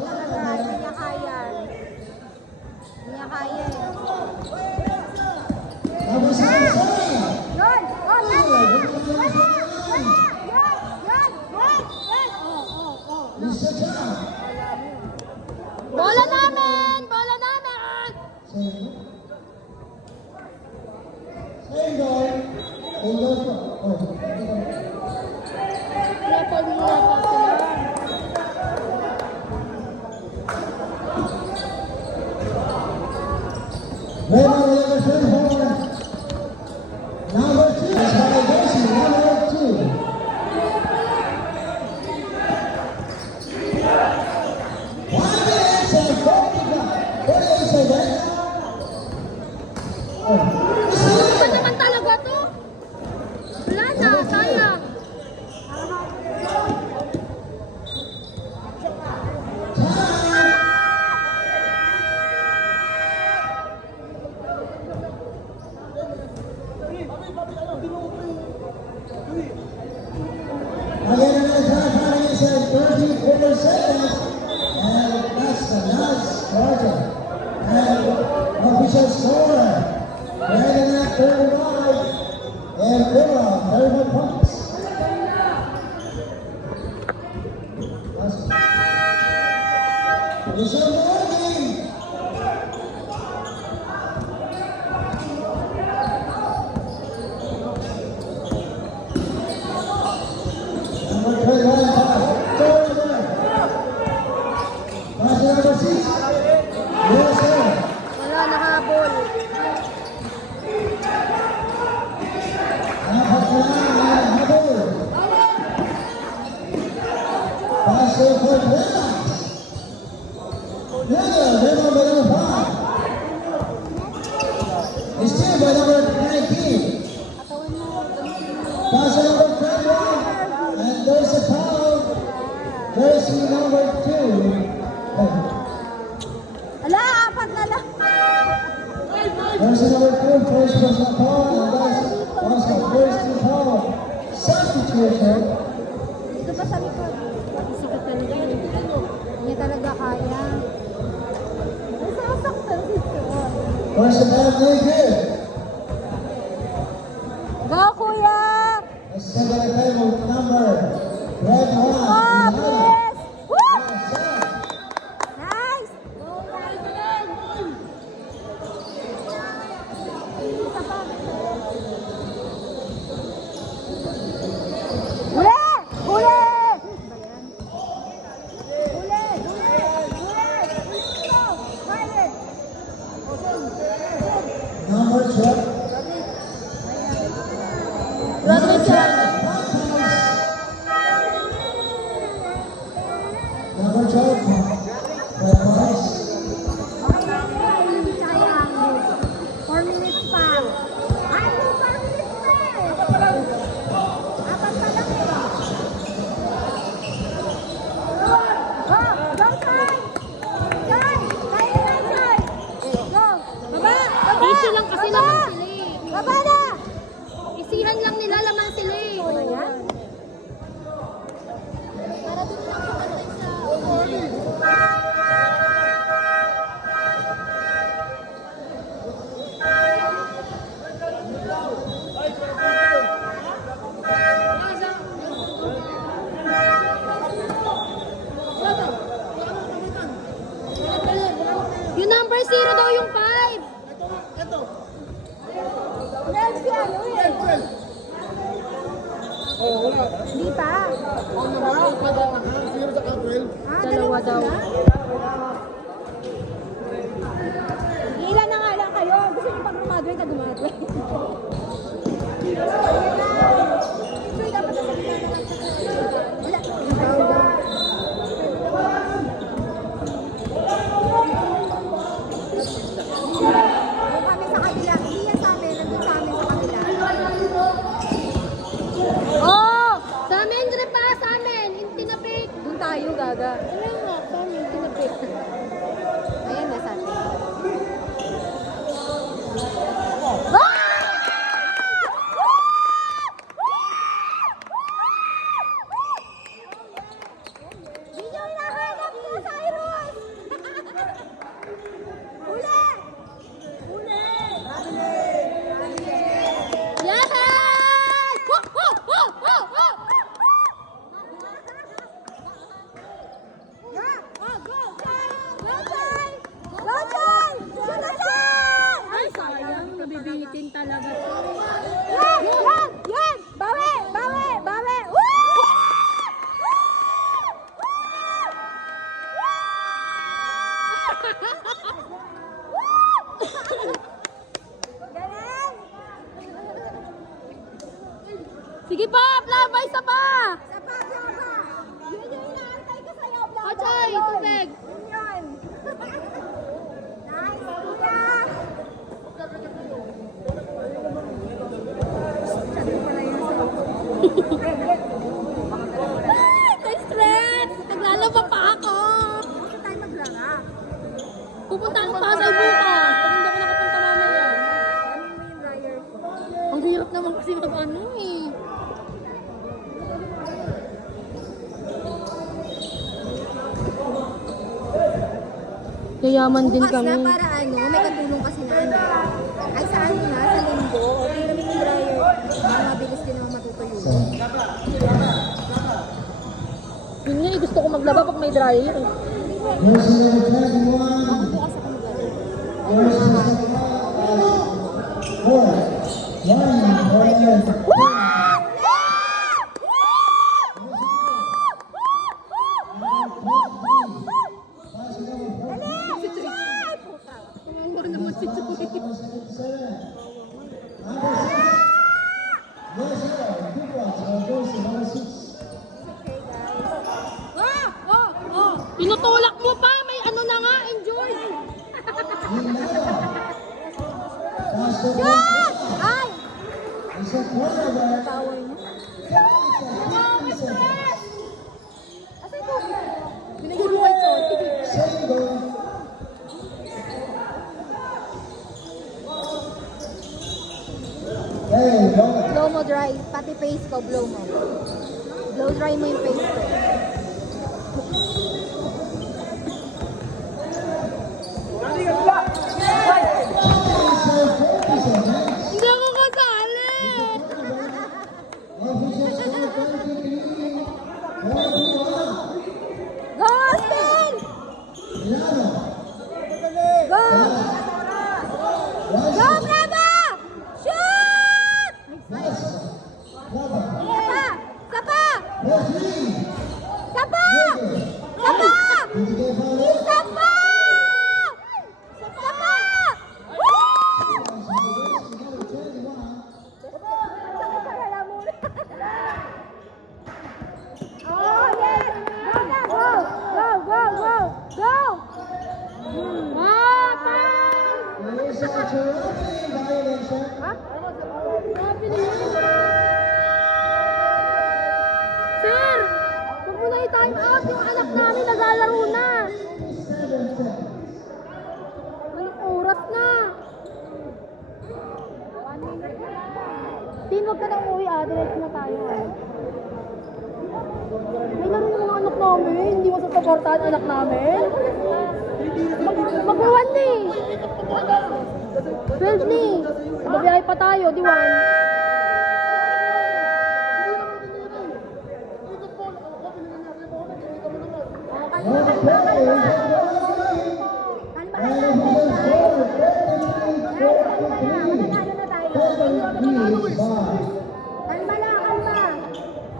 talaga, hindi niya kaya. Hindi niya kaya eh. Number 7, Sarah. Yun! Oh, tama! Wala! Wala! Yan! Yan! Yan! Yan! Oh. Lisa Chan. Bola namin! Bola namin! Same goal. Indoor po. Oh. Napag sila. Raymond Williams Ringhorn. Number 2, Sarah Gracie, number 2. One minute and 48 seconds. Ano naman talaga to? Wala na, sayang. Again, another time, finally, it says 34 seconds. And that's the last quarter. And official score, Ferdinand 35 and Villa 31 points. It's a morning. Number 21, pass number 6. USA. Wala, nakahabol. Passer for Villa. Villa by number 5. It's still by number 19. Passer number 21. And there's a foul. Jersey number 2. Ala, apat na lang. Jersey number 2, first personal foul. And that's also first to foul. Substitution. Dito pa sa likod. Sakit talaga yun. Hindi talaga kaya. Ay, sasaktan dito. First and foul, very good. Go, kuya! The second table number, red Oh, one. please! Woo! Set. Nice! Go, Ryan! Isa pa. Huli! Huli! Huli! Ryan! Number 12. Grabe siya. Number 12. Red boys. Sayang. 4 minutes pa. Ay, 4 minutes pa eh. Apat pa lang eh. Oh, go, Sai! Sai! Kaya na, Sai! Go! Baba! Baba! Issue lang kasi Baba! naman sila eh. Baba na! Isihan lang nila, laman sila eh. Ayan. Para dun lang sa kanay sa... Yung number 0 daw yung 5. Next yan, uy! Hindi pa. Ah, dalawa daw. sila? Ilan na nga lang kayo? Gusto niyo pag graduate na graduate? So, dapat sa salita na lang sa wala. din talaga. Yan! Yan! Yan! Bawi! Bawi! Bawi! Woo! Galing! Sige pa, Plaba, isa pa! Sa pa! Yun yung inaantay ko sa'yo, Blabo. Ochay, tubig! Yun yun. Nice, kuya! Sabi pala yun sa'yo. Na-stress! Naglalaba pa ako! Gusto tayo maglara. Pupunta ako Pasay bukas. Pag hindi ako nakapunta mamaya. Ano mo yung dryer ko? Ang hirap naman kasi mag-ano eh. Yayaman din Bukas kami. na para ano, may katulong kasi na ano. Ay sa ano na, sa linggo, okay kami yung dryer. Para mabilis din naman matutuyo. Yun nga eh, gusto ko maglaba pag may dryer. Jersey number 21. Bukas ako maglaro. Jersey number 4. 1. Tumawar naman si Joey. Tinutulak mo pa, may ano na nga, enjoy! Ay! Power niya. Asan ko? Binigyan mo ito. Blow mo dry. Pati face ko, blow mo. Blow dry mo yung face ko. Hindi ako kasali! Go, Austin! Go! Go, Bravo! Shoot! Sapa! Sapa! Sapa! Sapa! Sapa! Sapa! Oh, yes! Go na! Go! Go! Go! Go! Go! Papa! Ha? Sir! Huwag mo na i-time out yung anak namin, naglalaro na! Anong oras na? Tin, huwag ka na umuwi, diretso na tayo. May laro ng mga anak namin, hindi mo sasaportahan anak namin. Mag-1 na eh. 12 ni. Mabiyahe pa tayo, di 1. Kalma lang, kalma.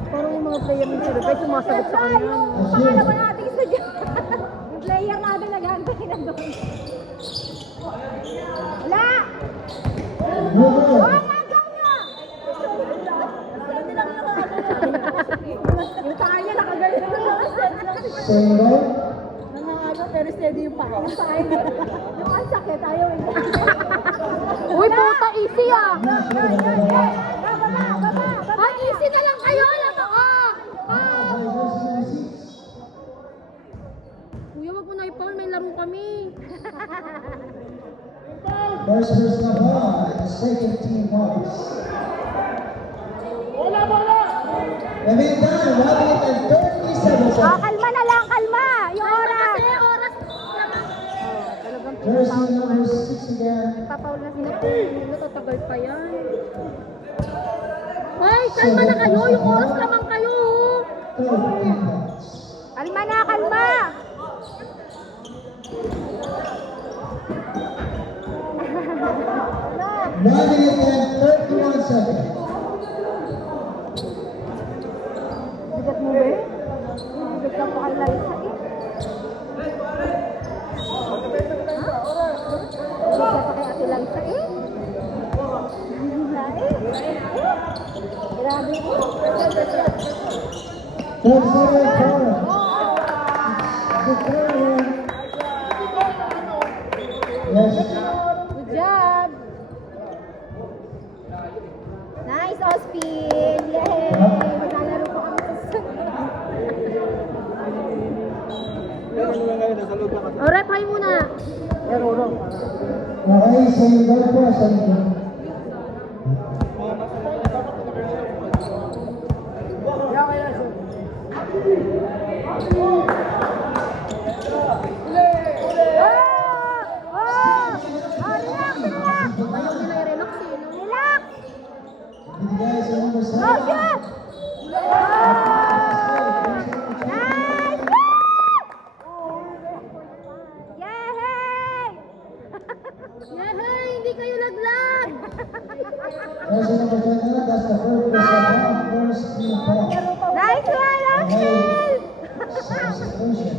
Parang yung mga player ng Siripay sumasagot sa kanya. Pangalawa natin estudyante. Yung player natin nag-antay na doon. Wala! Wala, agaw niya! Yung paa niya nakagalit na ano, pero steady yung paa. Yung paa niya. Yung ang sakit, ayaw ito. Uy, puta, easy ah! Baba! Ay, easy na lang kayo! Alam mo, Kuya, wag mo na i-foul, may laro kami. First person of all, the second team marks. Remain down, 1 minute and 37 seconds. Kalma na lang, kalma! Yung oras! Kasi oras Jersey number 6 again. Papaul na sila. natatagal pa yan. Ay, kalma na kayo! Yung oras lamang kayo! 13 points. Kalma na, kalma! minute and 31 seconds. Bigat mo ba eh? Bigat ka pa kay Liza eh. Bigat ka pa kay Ate Liza eh. Grabe mo. 37 points. Yes. Good job. Nice, Ospin. Yay! Maglalaro pa kami sa sunod. O, rep, hi muna. Okay, sa iyo po sa inyo. Binigay sa number 7. Hindi kayo laglag! There's a number 10, that's the first team ball. Nice one, Ospin! Substitution.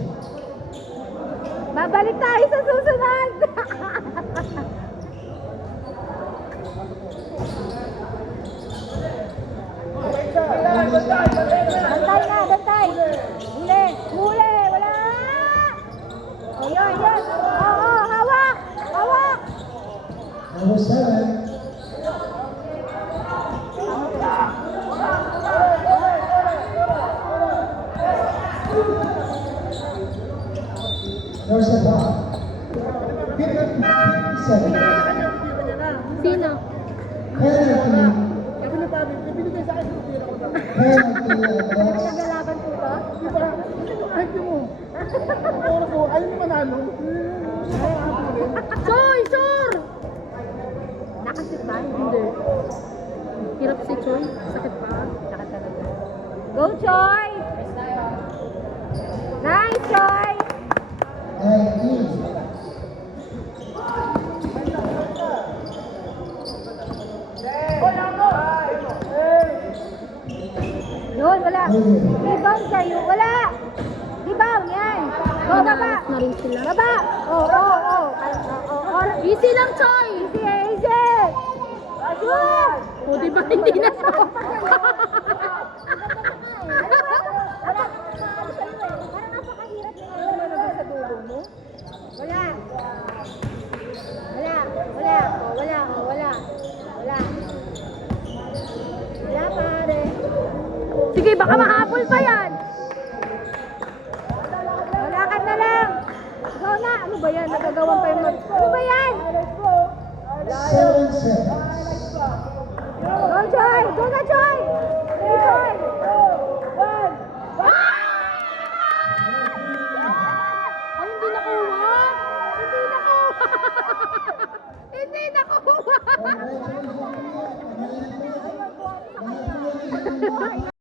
Babalik tayo sa susunod! Bantay na, bantay! Huli! Huli! Wala! O, yun, yun! Oo, hawak! Hawak! Number 7. There's a ball. 57. Sino? Penalty. Penalty against Nagalaban po to? Choy! Sure! Nakasit ba? Hindi. Hirap si Choy. Sakit pa. Sakit talaga. Go, Choy! Nice, Choy! 19. Yun, wala. Rebound kayo. Wala! Rebound, yan. Go, baba. na rin sila. Baba! Easy lang, Choy! Easy, easy! Good! O, di ba hindi na to? Parang napakahirap na malabas sa dulo mo. Wala. Wala. Wala. Wala. Wala. Wala. Wala, pare. Sige, baka mahabol pa yan. Wala ka na lang. Go na. Ano ba yan? Nagagawan pa yung Ano ba yan? 7 seconds. Go, Joy! Go na, Joy! Go, Joy! Ay, hindi nakuha. Hindi nakuha. Hindi nakuha. Congratulations.